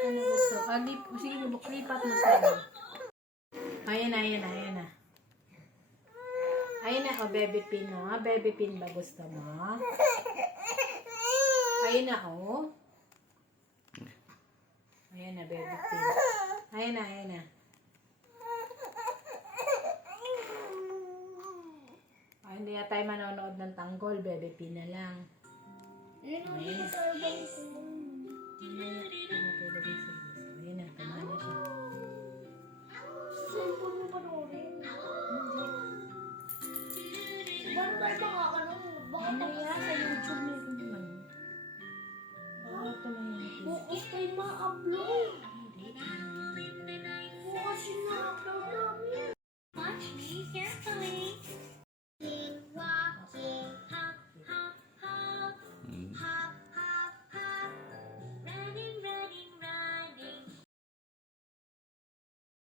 Ano gusto? Sige, lipat mo sa'yo. Ayan na. Ayan na, baby pin, no? Baby pin ba gusto mo? Ayan na, oh. Ayan na, baby pin. Ayan na. Ay, hindi na tayo manonood ng tanggol, baby pin na lang. Ayan na, tama na siya. Cellphone mo panoorin. Paano tayo makakanood? Baka Mamaya sa YouTube meron naman. Baka ito na yun. bukas tayo ma-upload.